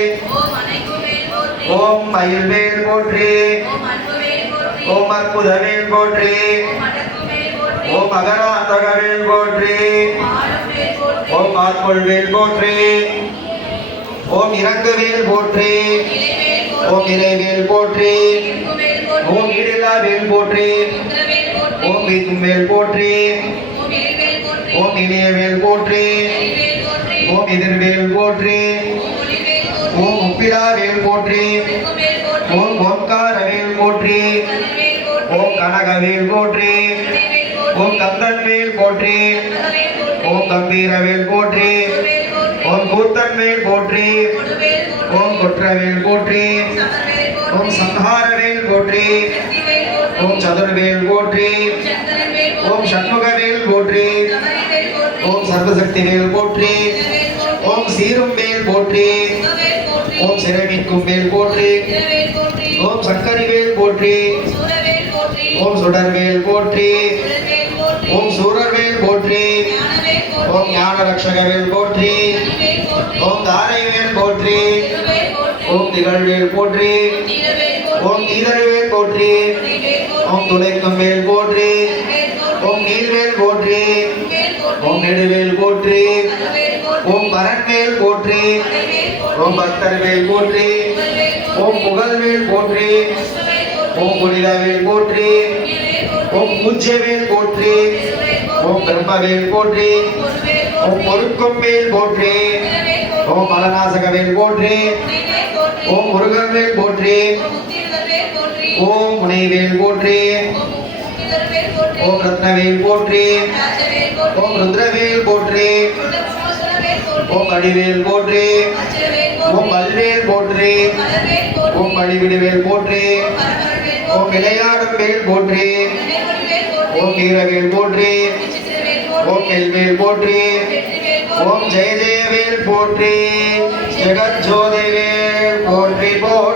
ஓம் அணைக்குவேல் போற்றி ஓம் மயில்வேல் போற்றி ஓம் அன்புவேல் போற்றி ஓம் அற்புதவேல் போற்றி ஓம் அடக்குவேல் போற்றி ஓம் அகராந்தகவேல் போற்றி ஓம் ஆத்மொழிவேல் போற்றி ஓம் இறங்குவேல் போற்றி ஓம் இறைவேல் போற்றி ஓம் போற்றி உத்தரவேல் போற்றி ஓம் வீத்துமேல் போற்றி ஓம் இலைவேல் போற்றி ஓம் எதிர்வேல் போற்றி ஓம் உப்பிலாவேல் வேல் போற்றி ஓம் ஓம்கார வேல் போற்றி ஓம் கனகவேல் போற்றி போற்றி ஓம் கந்தன் வேல் போற்றி ஓம் கம்பீரவேல் போற்றி வேல் போற்றி ஓம் கூத்தன் வேல் போற்றி ஓம் குற்றவேல் போற்றி ஓம் போற்றி சம்ஹாரவேல் போற்றி ஓம் சதுர்வேல் போற்றி ஓம் போற்றி சண்முகவேல் போற்றி ஓம் சர்வசக்தி வேல் போற்றி ஓம் சீரும்பேல் போற்றி போற்றி ஓம் சிறைமிக்கும் வேல் போற்றி ஓம் போற்றி சூரவேல் போற்றி ஓம் சுடர்வேல் போற்றி ஓம் சூரர்வேல் போற்றி ஓம் ஞான ரக்ஷகவேல் போற்றி ஓம் தாரைவேல் போற்றி ஓம் திகழ்வேல் போற்றி ஓம் போற்றி நீதர்வேல் போற்றி ஓம் துளைக்கும் வேல் போற்றி வேல் ஓம் நீர்வேல் போற்றி வேல் ஓம் நெடுவேல் போற்றி பரன்வேல் போற்றி ஓம் பக்தர்வேல் போற்றி ஓம் புகழ்வேல் போற்றி ஓம் புனிதவேல் போற்றி ஓம் பூஜ்யவேல் போற்றி ஓம் பிரம்மவேல் போற்றி ஓம் பொறுக்கும் வேல் போற்றி ஓம் மலநாசகவேல் போற்றி ஓம் முருகவேல் போற்றி ஓம் முனைவேல் போற்றி ஓம் ரத்னவேல் போற்றி ஓம் ருத்ரவேல் போற்றி ஓம் அடிவேல் போற்றி ஓம் பல்வேல் போற்றி ஓம் பழிவிடுவேல் போற்றி ஓம் விளையாடும் வேல் போற்றி ஓம் வீரவேல் போற்றி ஓம் எல்வேல் போற்றி ஓம் போற்றி ஜெய ஜெயவேல் போற்றி ஜெகஜோதிவேல் போற்றி போற்றி